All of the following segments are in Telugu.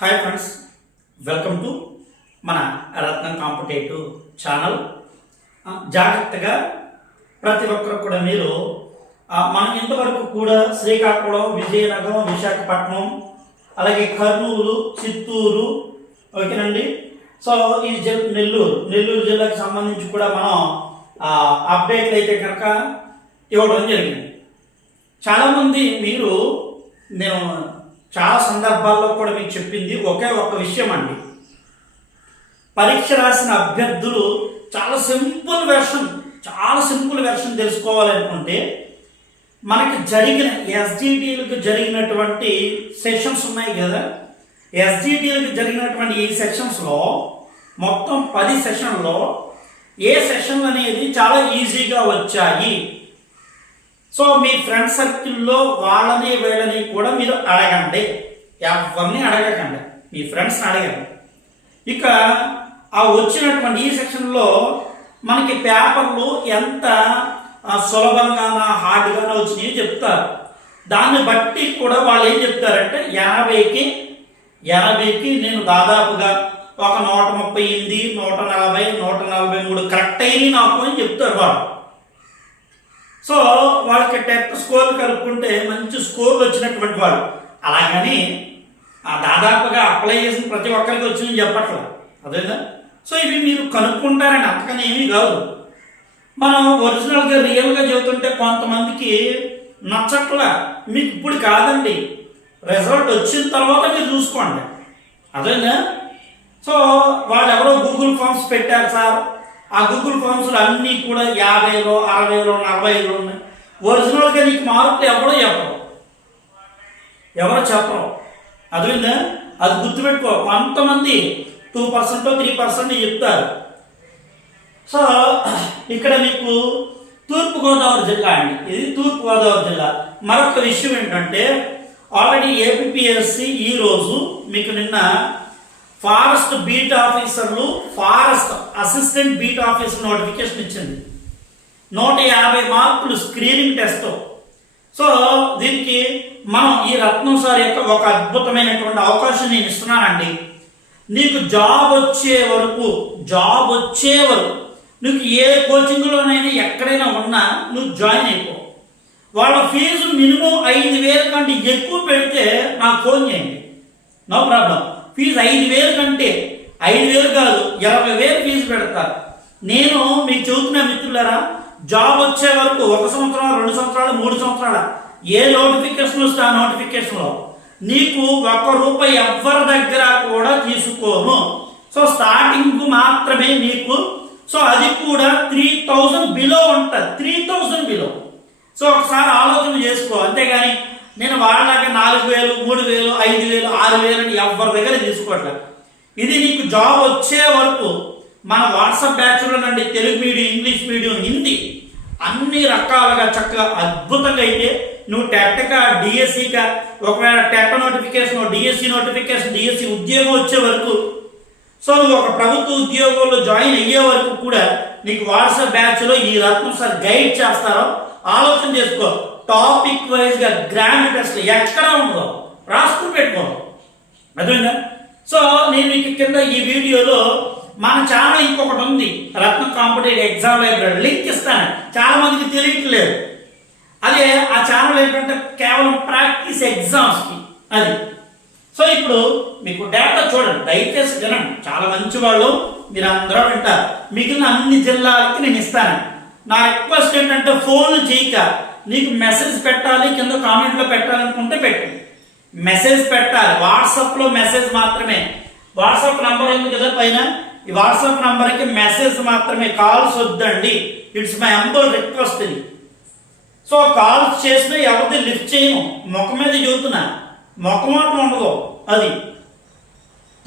హాయ్ ఫ్రెండ్స్ వెల్కమ్ టు మన రత్నం కాంపిటేటివ్ ఛానల్. జాగ్రత్తగా ప్రతి ఒక్కరు కూడా మీరు మనం ఇంతవరకు కూడా శ్రీకాకుళం విజయనగరం విశాఖపట్నం అలాగే కర్నూలు చిత్తూరు ఓకేనండి? సో ఈ జిల్ నెల్లూరు నెల్లూరు జిల్లాకు సంబంధించి కూడా మనం అప్డేట్లు అయితే కనుక ఇవ్వడం జరిగింది. చాలామంది మీరు నేను చాలా సందర్భాల్లో కూడా మీకు చెప్పింది ఒకే ఒక్క విషయం అండి. పరీక్ష రాసిన అభ్యర్థులు చాలా సింపుల్ వెర్షన్ చాలా సింపుల్ వెర్షన్ తెలుసుకోవాలనుకుంటే మనకి జరిగిన ఎస్జిటీలకు జరిగినటువంటి సెషన్స్ ఉన్నాయి కదా. ఎస్జిటీలకు జరిగినటువంటి ఈ సెషన్స్లో మొత్తం పది సెషన్లో ఏ సెషన్లు అనేది చాలా ఈజీగా వచ్చాయి. సో మీ ఫ్రెండ్ సర్కిల్లో వాళ్ళని వీళ్ళని కూడా మీరు అడగండి. ఎవరిని అడగకండి. మీ ఫ్రెండ్స్ని అడగండి. ఇక ఆ వచ్చినటువంటి ఈ సెక్షన్లో మనకి పేపర్లు ఎంత సులభంగానా హార్డ్గానా వచ్చినాయో చెప్తారు. దాన్ని బట్టి కూడా వాళ్ళు ఏం చెప్తారంటే యాభైకి యాభైకి నేను దాదాపుగా ఒక నూట ముప్పై ఎనిమిది నూట నలభై నూట నలభై మూడు కరెక్ట్ అయినాయి నాకు అని చెప్తారు వాళ్ళు. సో వాళ్ళకి టెన్త్ స్కోర్ కలుపుకుంటే మంచి స్కోర్లు వచ్చినటువంటి వాళ్ళు. అలాగని దాదాపుగా అప్లై చేసిన ప్రతి ఒక్కరికి వచ్చిందని చెప్పట్లేదు అదేనా సో ఇవి మీరు కనుక్కుంటారని అంతకని ఏమీ కాదు. మనం ఒరిజినల్గా రియల్గా చెబుతుంటే కొంతమందికి నచ్చట్లా. మీకు ఇప్పుడు కాదండి. రిజల్ట్ వచ్చిన తర్వాత మీరు చూసుకోండి. అదేనా సో వాళ్ళు ఎవరో గూగుల్ ఫామ్స్ పెట్టారు సార్. ఆ గూగుల్ ఫామ్స్ అన్నీ కూడా యాభైలో అరవైలో నలభైలో ఉన్నాయి. ఒరిజినల్గా నీకు మార్కులు ఎవరో చెప్పరు. ఎవరో చెప్పరు. అదేందా అది గుర్తుపెట్టుకో. కొంతమంది టూ పర్సెంట్ త్రీ పర్సెంట్ చెప్తారు. సో ఇక్కడ మీకు తూర్పుగోదావరి జిల్లా అండి. ఇది తూర్పుగోదావరి జిల్లా. మరొక విషయం ఏంటంటే ఆల్రెడీ ఏపీఎస్సి ఈ రోజు మీకు నిన్న ఫారెస్ట్ బీట్ ఆఫీసర్లు forest assistant beat officer notification ఇచ్చింది. నూట యాభై మార్కులు స్క్రీనింగ్ టెస్ట్. సో దీనికి మనం ఈ రత్నం సార్ యొక్క ఒక అద్భుతమైనటువంటి అవకాశం నేను ఇస్తున్నానండి. నీకు జాబ్ వచ్చే వరకు జాబ్ వచ్చే వరకు నీకు ఏ కోచింగ్లోనైనా ఎక్కడైనా ఉన్నా నువ్వు జాయిన్ అయిపో. వాళ్ళ ఫీజు మినిమం ఐదు వేల కంటే ఎక్కువ పెడితే నాకు ఫోన్ చేయండి. No problem. ఫీజు ఐదు వేలు కంటే ఐదు వేలు కాదు ఇరవై వేలు ఫీజు పెడతారు నేను మీకు చెబుతున్న మిత్రులారా జాబ్ వచ్చే వరకు ఒక సంవత్సరం రెండు సంవత్సరాలు మూడు సంవత్సరాలు? ఏ నోటిఫికేషన్ వస్తే ఆ నోటిఫికేషన్లో? నీకు ఒక్క రూపాయి ఎవ్వరి దగ్గర కూడా తీసుకోను. సో స్టార్టింగ్ మాత్రమే నీకు సో అది కూడా త్రీ థౌజండ్ బిలో ఉంటుంది త్రీ థౌజండ్ బిలో సో ఒకసారి ఆలోచన చేసుకో అంటే నేను వాళ్ళకి నాలుగు వేలు మూడు వేలు ఐదు వేలు ఆరు వేలు అని ఎవరి దగ్గర తీసుకోవట్లేదు ఇది నీకు జాబ్ వచ్చే వరకు మన WhatsApp బ్యాచ్లోనండి Telugu medium English medium Hindi అన్ని రకాలుగా చక్కగా అద్భుతంగా అయితే నువ్వు టెట్గా డిఎస్సిగా ఒకవేళ TET notification DSC notification DSC ఉద్యోగం వచ్చే వరకు సో నువ్వు ఒక ప్రభుత్వ ఉద్యోగంలో జాయిన్ అయ్యే వరకు కూడా నీకు వాట్సాప్ బ్యాచ్లో ఈ రత్నం సార్ గైడ్ చేస్తారో ఆలోచన చేసుకో. టాపిక్ వైజ్గా గ్రాండ్ టెస్ట్ ఎక్కడ ఉండదో రాసుకుని పెట్టుకో అర్థమైందా? సో నేను మీకు కింద ఈ వీడియోలో మన ఛానల్ ఇంకొకటి ఉంది. Ratna competitive exam library. Link ఇస్తాను. చాలా మందికి తెలియట్లేదు. అదే ఆ ఛానల్ ఏంటంటే కేవలం ప్రాక్టీస్ ఎగ్జామ్స్కి అది. సో ఇప్పుడు మీకు డేటా చూడండి. దయచేసి వినండి. చాలా మంచి వాళ్ళు మీరు అందరూ వింటారు. మిగిలిన అన్ని జిల్లాలకి నేను ఇస్తాను. నా రిక్వెస్ట్ ఏంటంటే ఫోన్ చేయక. నీకు మెసేజ్ పెట్టాలి కింద కామెంట్లో పెట్టాలనుకుంటే పెట్టు. మెసేజ్ పెట్టాలి. వాట్సాప్లో మెసేజ్ మాత్రమే. వాట్సాప్ నంబర్ ఉంది కదా పైన? ఈ వాట్సాప్ నంబర్కి మెసేజ్ మాత్రమే. కాల్స్ వద్దండి. ఇట్స్ మై అంబర్ రిక్వెస్ట్ ఇది. సో కాల్స్ చేసినా ఎవరిది లిఫ్ట్ చేయను. ముఖం మీద చూస్తున్నా. ముఖమాట ఉండదు. అది.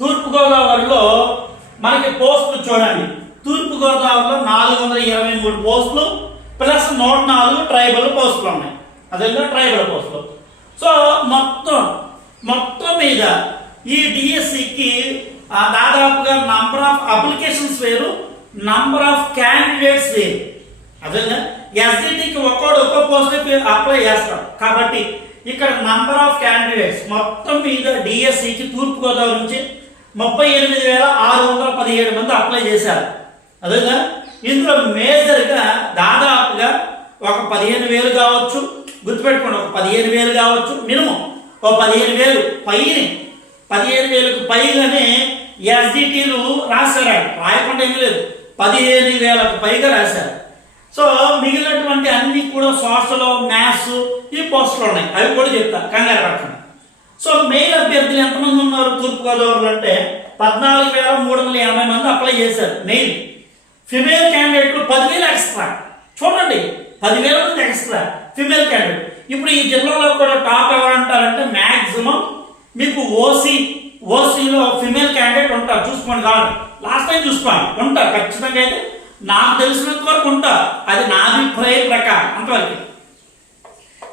తూర్పుగోదావరిలో మనకి పోస్టులు చూడండి. తూర్పుగోదావరిలో నాలుగు వందల ఇరవై మూడు పోస్టులు ప్లస్ నూట నాలుగు ట్రైబల్ పోస్టులు ఉన్నాయి. అదేవిధంగా ట్రైబల్ పోస్టులు. సో మొత్తం మొత్తం మీద ఈ డిఎస్సికి దాదాపుగా నంబర్ ఆఫ్ అప్లికేషన్స్ వేరు నంబర్ ఆఫ్ క్యాండిడేట్స్ వేరు. అదేవిధంగా ఎస్డిటికి ఒక్కోడు ఒక్కో పోస్ట్ అప్లై చేస్తాం. కాబట్టి ఇక్కడ నంబర్ ఆఫ్ క్యాండిడేట్స్ మొత్తం మీద డిఎస్సికి తూర్పుగోదావరి నుంచి ముప్పై ఎనిమిది వేల ఆరు వందల పదిహేడు మంది అప్లై చేశారు. అదేవిధంగా ఇందులో మేజర్గా దాదాపుగా ఒక పదిహేను వేలు కావచ్చు గుర్తుపెట్టుకోండి ఒక పదిహేను వేలు కావచ్చు మినిమం ఒక పదిహేను వేలు పైన పదిహేను వేలకు పైగానే ఎస్డిటీలు రాశారు రాయకుండా ఏం లేదు. పదిహేను వేలకు పైగా రాశారు. సో మిగిలినటువంటి అన్ని కూడా సోషల్ మ్యాథ్స్ ఈ పోస్టులు ఉన్నాయి. అవి కూడా చెప్తా కంగారు పడకండి. సో మెయిల్ అభ్యర్థులు ఎంతమంది ఉన్నారు? తూర్పుగోదావరిలో అంటే పద్నాలుగు వేల మూడు వందల ఎనభై మంది అప్లై చేశారు మెయిల్. ఫిమేల్ క్యాండిడేట్లు పదివేలు ఎక్స్ట్రా చూడండి పదివేల మంది ఎక్స్ట్రా ఫిమేల్ క్యాండిడేట్ ఇప్పుడు ఈ జిల్లాలో కూడా టాప్ ఎవరంటారంటే మ్యాక్సిమం మీకు ఓసీ ఓసీలో ఫిమేల్ క్యాండిడేట్ ఉంటారు. చూసుకోండి కావాలి. లాస్ట్ టైం చూసుకోండి ఉంటారు ఖచ్చితంగా అయితే. నాకు తెలిసినంత వరకు ఉంటారు. అది నా అభిప్రాయం ప్రకారం. అంతవరకు.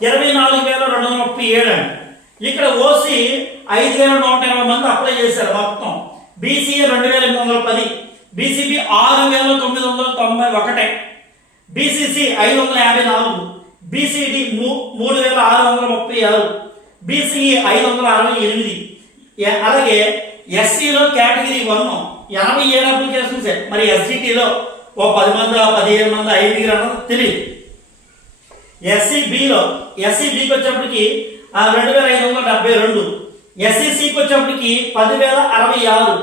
ఇరవై నాలుగు వేల రెండు వందల ముప్పై ఏడు అండి. ఇక్కడ ఓసీ ఐదు వేల నూట ఎనభై మంది అప్లై చేశారు మొత్తం. బీసీఏ రెండు వేల ఎనిమిది వందల పది. బీసీబీ ఆరు వేల తొమ్మిది వందల తొంభై ఒకటే బీసీసీ ఐదు వందల యాభై నాలుగు బీసీడి మూడు వేల ఆరు వందల ముప్పై ఆరు బీసీఈ ఐదు వందల అరవై ఎనిమిది. అలాగే ఎస్సీలో కేటగిరీ వన్ ఎనభై ఏడు అప్లికేషన్స్ మరి ఎస్సీటీలో ఓ పది మంది పదిహేను మంది ఐదుగురు అన్నది తెలియదు ఎస్సీబీలో ఎస్సీబీకి ఎస్సీ వచ్చేప్పటికి ఆ, రెండు వేల ఐదు వందల డెబ్బై రెండు ఎస్సీసీకి వచ్చేప్పటికి పదివేల అరవై ఆరు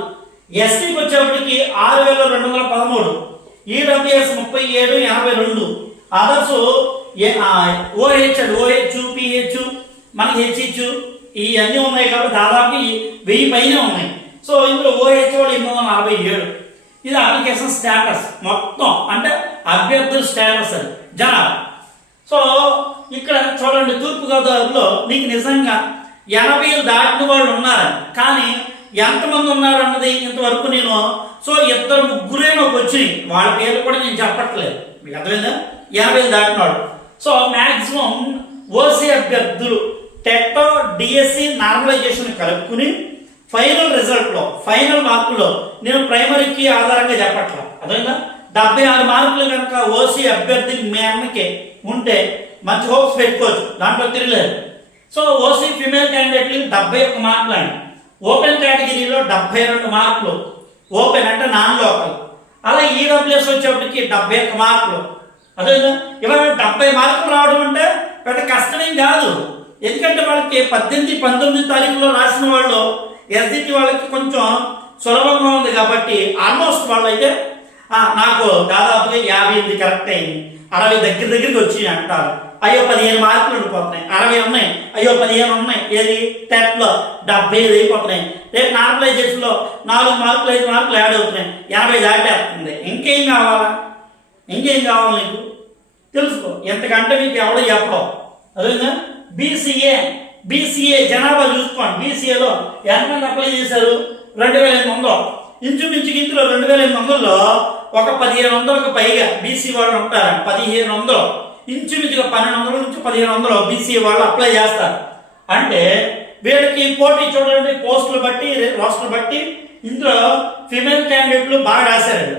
ఎస్టీకి వచ్చేప్పటికి ఆరు వేల రెండు వందల పదమూడు ఈడబ్ల్యూఎస్ ముప్పై ఏడు ఎనభై రెండు. అదర్స్ ఓహెచ్ ఓహెచ్ పిహెచ్ మనకి హెచ్హెచ్ ఇవన్నీ ఉన్నాయి కాబట్టి దాదాపు వెయ్యి పైన ఉన్నాయి. సో ఇందులో ఓహెచ్ వాళ్ళు ఎనిమిది వందల నలభై ఏడు. ఇది అప్లికేషన్ స్టేటస్ మొత్తం అంటే అభ్యర్థుల స్టేటస్ అది. జనాభా. సో ఇక్కడ చూడండి తూర్పుగోదావరిలో మీకు నిజంగా ఎనభై దాటిన వాళ్ళు ఉన్నారు కానీ ఎంతమంది ఉన్నారు అన్నది ఇంతవరకు నేను సో ఇద్దరు ముగ్గురే నాకు వచ్చినాయి. వాళ్ళ పేర్లు కూడా నేను చెప్పట్లేదు. మీకు అర్థమైందా? ఎనభై దాటినాడు సో మ్యాక్సిమం ఓసీ అభ్యర్థులు టెట్ డిఎస్సి నార్మలైజేషన్ కలుపుకుని ఫైనల్ రిజల్ట్లో ఫైనల్ మార్కులో నేను ప్రైమరీకి ఆధారంగా చెప్పట్లా. అదేనా డెబ్బై ఆరు మార్కులు కనుక ఓసీ అభ్యర్థి మీ అన్నకి ఉంటే మంచి హోప్స్ పెట్టుకోవచ్చు. దాంట్లో తిరగలేదు. సో ఓసీ ఫిమేల్ క్యాండిడేట్లు డెబ్బై ఒక్క మార్కులు అండి. ఓపెన్ కేటగిరీలో డెబ్బై రెండు మార్కులు. ఓపెన్ అంటే నాన్ లోకల్. అలా ఈడబ్ల్యూఎస్ వచ్చేప్పటికి డెబ్బై ఒక్క మార్కులు. అదే ఇవాళ డెబ్బై మార్కులు రావడం అంటే పెద్ద కష్టమేం కాదు. ఎందుకంటే వాళ్ళకి పద్దెనిమిది పంతొమ్మిది తారీఖులో రాసిన వాళ్ళు ఎస్డిటి వాళ్ళకి కొంచెం సులభంగా ఉంది కాబట్టి ఆల్మోస్ట్ వాళ్ళు అయితే నాకు దాదాపుగా యాభై ఎనిమిది కరెక్ట్ అయింది. అరవై దగ్గర దగ్గరికి వచ్చి అంటారు. అయ్యో పదిహేను మార్కులు ఉండిపోతున్నాయి. అరవై ఉన్నాయి. అయ్యో పదిహేను ఉన్నాయి. ఏది? టెట్లో డెబ్బై ఐదు అయిపోతున్నాయి. రేపు నార్మలైజేషన్లో నాలుగు మార్కులు ఐదు మార్కులు యాడ్ అవుతున్నాయి. ఎనభై దాటేస్తుంది. ఇంకేం కావాలా? ఇంకేం కావాలి నీకు? తెలుసుకో. ఎంతకంటే మీకు ఎవడో చెప్పడం. అదేవిధంగా బీసీఏ. బీసీఏ జనాభా చూసుకోండి. బీసీఏలో ఎంతమంది అప్లై చేశారు? రెండు వేల ఎనిమిది వందలు. ఇంచుమించుకి ఇందులో రెండు వేల ఎనిమిది వందల్లో ఒక పదిహేను వందలకు పైగా బీసీ వాళ్ళు ఉంటారు పదిహేను వందలు. ఇంచుమించుగా పన్నెండు వందల నుంచి పదిహేను వందలు బీసీ వాళ్ళు అప్లై చేస్తారు. అంటే వీళ్ళకి పోటీ చూడండి పోస్టులు బట్టి రోస్టులు బట్టి ఇందులో ఫిమేల్ క్యాండిడేట్లు బాగా రాశారు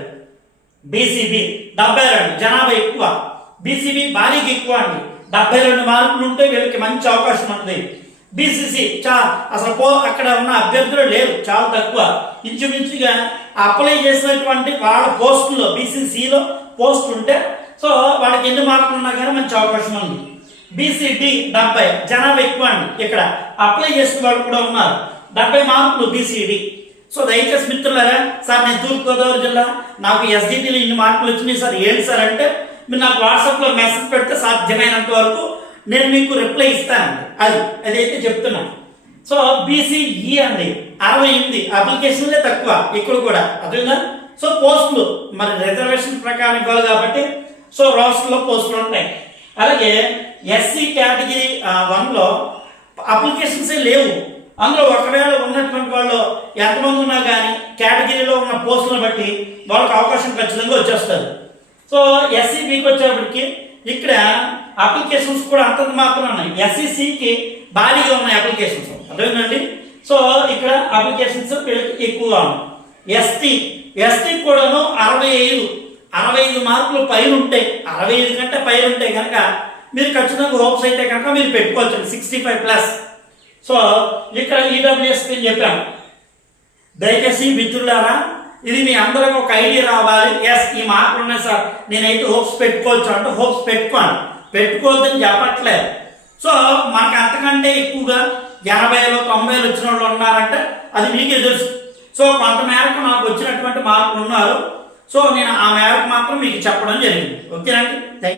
బీసీబీ డెబ్బై రెండు జనాభా ఎక్కువ. బీసీబీ భారీకి ఎక్కువ అండి. డెబ్బై రెండు మార్కులు ఉంటే వీళ్ళకి మంచి అవకాశం ఉంటుంది. బీసీసీ చా అసలు పో అక్కడ ఉన్న అభ్యర్థులు లేరు చాలా తక్కువ. ఇంచుమించుగా అప్లై చేసినటువంటి వాళ్ళ పోస్టుల్లో బీసీసీలో పోస్ట్ ఉంటే సో వాళ్ళకి ఎన్ని మార్కులు ఉన్నా కానీ మంచి అవకాశం ఉంది. బీసీడి డెబ్బై జనాభా ఎక్కువ అండి ఇక్కడ. అప్లై చేసిన వాళ్ళు కూడా ఉన్నారు. డెబ్బై మార్కులు బీసీడి సో దయచేసి మిత్రులారా సార్ నేను తూర్పుగోదావరి జిల్లా నాకు ఎస్డిటీలో ఇన్ని మార్కులు వచ్చినాయి సార్. ఏంటి సార్ అంటే మీరు నాకు వాట్సాప్లో మెసేజ్ పెడితే సాధ్యమైనంత వరకు నేను మీకు రిప్లై ఇస్తానండి. అది అదైతే చెప్తున్నాను సో బీసీఈ అండి. అరవై ఎనిమిది. అప్లికేషన్లే తక్కువ ఇక్కడ కూడా. అదేనా సో పోస్టులు మరి రిజర్వేషన్ ప్రకారం ఇవ్వాలి కాబట్టి సో రాష్ట్రంలో పోస్టులు ఉంటాయి. అలాగే ఎస్సీ కేటగిరీ వన్లో అప్లికేషన్స్ లేవు. అందులో ఒకవేళ ఉన్నటువంటి వాళ్ళు ఎంతమంది ఉన్నా కానీ కేటగిరీలో ఉన్న పోస్టులను బట్టి వాళ్ళకి అవకాశం ఖచ్చితంగా వచ్చేస్తారు సో ఎస్సీ బీకి వచ్చేప్పటికి ఇక్కడ అప్లికేషన్స్ కూడా అంతంత మాత్రం ఉన్నాయి. ఎస్సీసీకి భారీగా ఉన్నాయి అప్లికేషన్స్ అర్థమైందండి? సో ఇక్కడ అప్లికేషన్స్ ఎక్కువగా ఉన్నాయి ఎస్టీ ఎస్టీ కూడాను అరవై ఐదు అరవై ఐదు మార్కులు పైన ఉంటాయి అరవై ఐదు కంటే పైన ఉంటాయి కనుక మీరు ఖచ్చితంగా హోప్స్ అయితే కనుక మీరు పెట్టుకోవచ్చు సిక్స్టీ ఫైవ్ ప్లస్. సో ఇక్కడ ఈడబ్ల్యూఎస్ నేను చెప్పాను. దయచేసి మిత్రులారా ఇది మీ అందరికి ఒక ఐడియా రావాలి. ఎస్ ఈ మార్కులు ఉన్నాయి సార్. నేనైతే హోప్స్ పెట్టుకోవచ్చు అంటే హోప్స్ పెట్టుకోను. పెట్టుకోవద్దని చెప్పట్లేదు. సో మనకు అంతకంటే ఎక్కువగా ఎనభైలో తొంభైలో వచ్చిన వాళ్ళు ఉన్నారంటే అది మీకే తెలుసు. సో కొంత మేరకు నాకు వచ్చినటువంటి మార్కులు ఉన్నారు. సో నేను ఆ మేరకు మాత్రం మీకు చెప్పడం జరిగింది. ఓకేనండి థ్యాంక్